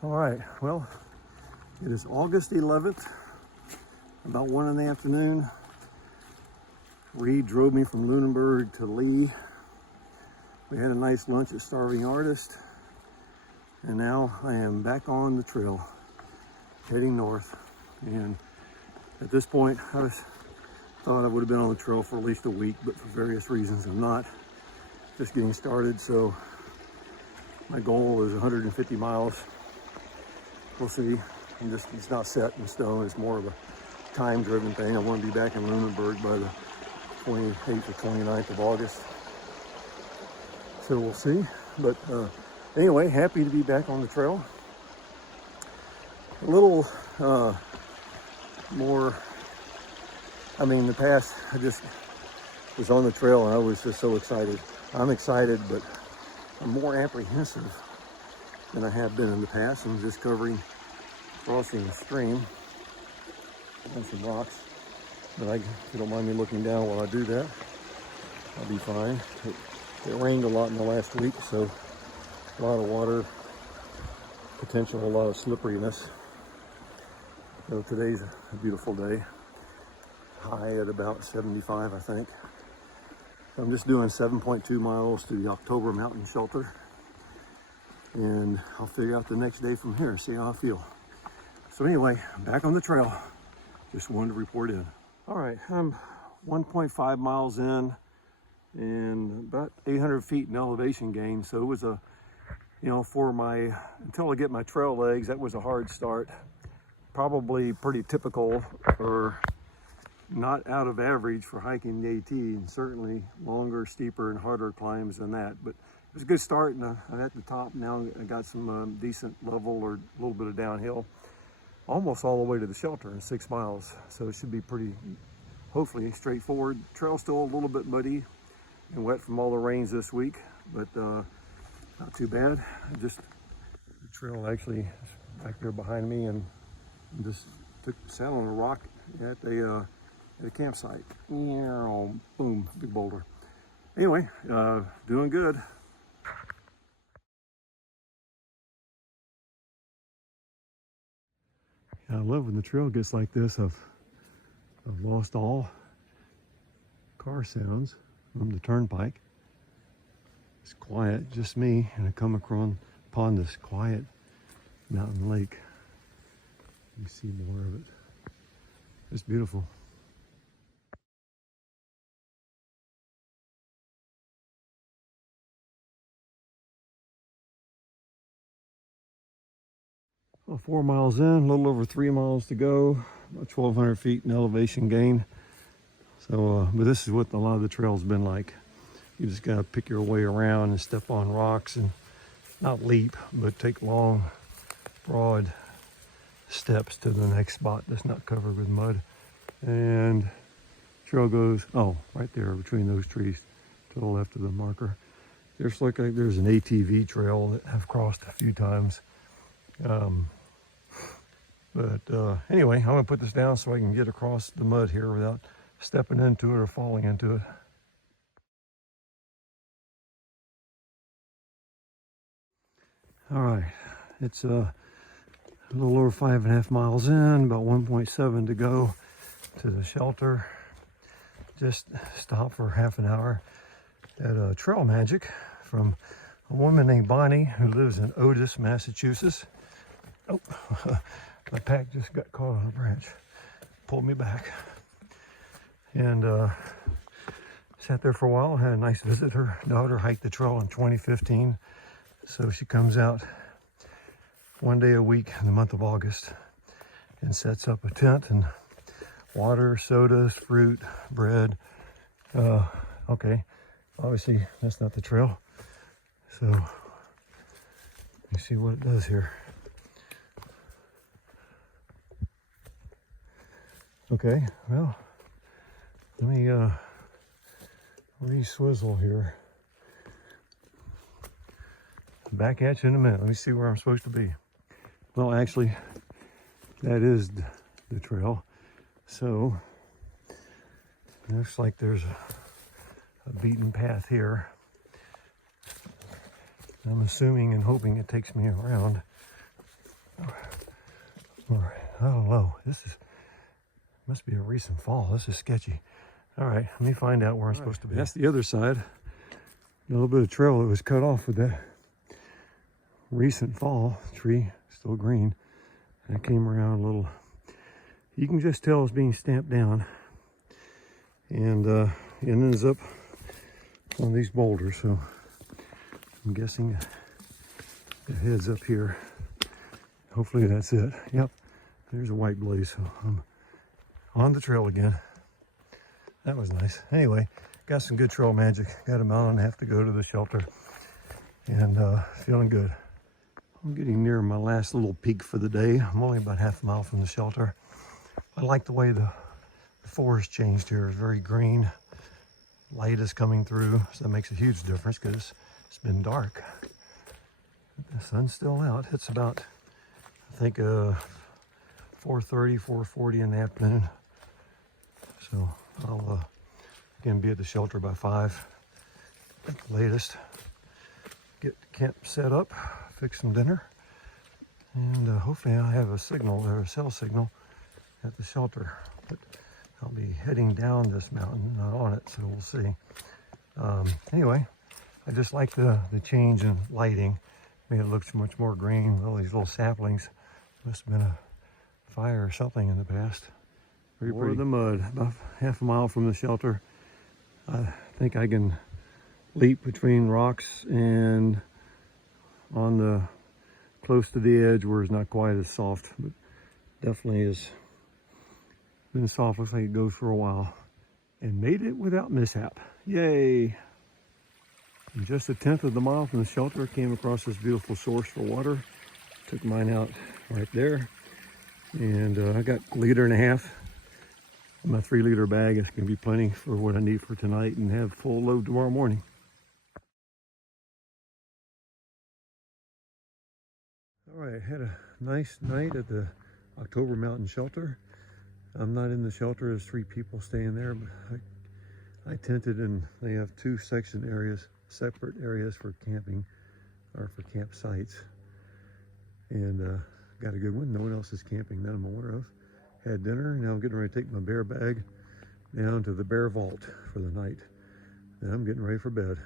All right, well, it is August 11th, about 1 in the afternoon. Reed drove me from Lunenburg to Lee. We had a nice lunch at Starving Artist, and now I am back on the trail, heading north. And at this point, I thought I would have been on the trail for at least a week, but for various reasons I'm not. Just getting started, so my goal is 150 miles. We'll see. It's not set in stone. It's more of a time-driven thing. I want to be back in Lunenburg by the 28th or 29th of August. So we'll see. But anyway, happy to be back on the trail. A little more, in the past, I just was on the trail and I was just so excited. I'm excited, but I'm more apprehensive than I have been in the past. I'm just crossing the stream and some rocks. But if you don't mind me looking down while I do that, I'll be fine. It rained a lot in the last week, so a lot of water, potential, a lot of slipperiness. So today's a beautiful day. High at about 75, I think. I'm just doing 7.2 miles to the October Mountain Shelter. And I'll figure out the next day from here, see how I feel. So anyway, I'm back on the trail. Just wanted to report in. All right, I'm 1.5 miles in and about 800 feet in elevation gain. So it was until I get my trail legs, that was a hard start. Probably pretty typical, or not out of average for hiking the AT, and certainly longer, steeper, and harder climbs than that. But it was a good start, and I'm at the top now. I got some decent level or a little bit of downhill, almost all the way to the shelter in 6 miles. So it should be pretty, hopefully, straightforward. Trail's still a little bit muddy and wet from all the rains this week, but not too bad. The trail actually is back there behind me, and just sat on a rock at a campsite. Boom, big boulder. Anyway, doing good. I love when the trail gets like this. I've lost all car sounds from the turnpike. It's quiet, just me, and I come upon this quiet mountain lake. You see more of it. It's beautiful. Well, 4 miles in, a little over 3 miles to go, about 1,200 feet in elevation gain. So, but this is what a lot of the trail's been like. You just gotta pick your way around and step on rocks and not leap, but take long, broad steps to the next spot that's not covered with mud. And trail goes, right there between those trees to the left of the marker. There's there's an ATV trail that I've crossed a few times. Anyway, I'm gonna put this down so I can get across the mud here without stepping into it or falling into it. All right, it's a little over 5.5 miles in, about 1.7 to go to the shelter. Just stopped for half an hour at Trail Magic from a woman named Bonnie who lives in Otis, Massachusetts. Oh, my pack just got caught on a branch, pulled me back. And sat there for a while, had a nice visit. Her daughter hiked the trail in 2015. So she comes out one day a week in the month of August and sets up a tent and water, sodas, fruit, bread. Okay, obviously that's not the trail. So let me see what it does here. Okay, well, let me re-swizzle here. Back at you in a minute. Let me see where I'm supposed to be. Well, actually, that is the trail. So, looks like there's a beaten path here. I'm assuming and hoping it takes me around. Or, I don't know. Must be a recent fall. This is sketchy. All right, let me find out where I'm supposed to be. That's the other side. A little bit of trail that was cut off with that recent fall. Tree still green. I came around a little. You can just tell it's being stamped down, and it ends up on these boulders. So I'm guessing it heads up here. Hopefully that's it. Yep, there's a white blaze. So I'm on the trail again. That was nice. Anyway, got some good trail magic. Got a mile and a half to go to the shelter, and feeling good. I'm getting near my last little peak for the day. I'm only about half a mile from the shelter. I like the way the forest changed here. It's very green. Light is coming through, so that makes a huge difference because it's been dark. The sun's still out. It's about, I think, 4:30, 4:40 in the afternoon. So I'll again be at the shelter by 5 at the latest. Get camp set up, fix some dinner, and hopefully I'll have a signal or a cell signal at the shelter. But I'll be heading down this mountain, not on it, so we'll see. Anyway, I just like the change in lighting. Made it look much more green. All these little saplings. Must have been a fire or something in the past. Very pretty. More of the mud, about half a mile from the shelter. I think I can leap between rocks and on the close to the edge where it's not quite as soft, but definitely is been soft. Looks like it goes for a while, and made it without mishap. Yay! In just 1/10 of the mile from the shelter, came across this beautiful source for water. Took mine out right there, and I got 1.5 liters in my 3-liter bag. It's gonna be plenty for what I need for tonight and have full load tomorrow morning. All right, had a nice night at the October Mountain Shelter. I'm not in the shelter, there's 3 people staying there, but I tented, and they have 2 separate areas for camping, or for campsites. And got a good one. No one else is camping that I'm aware of. Had dinner, and now I'm getting ready to take my bear bag down to the bear vault for the night. And I'm getting ready for bed.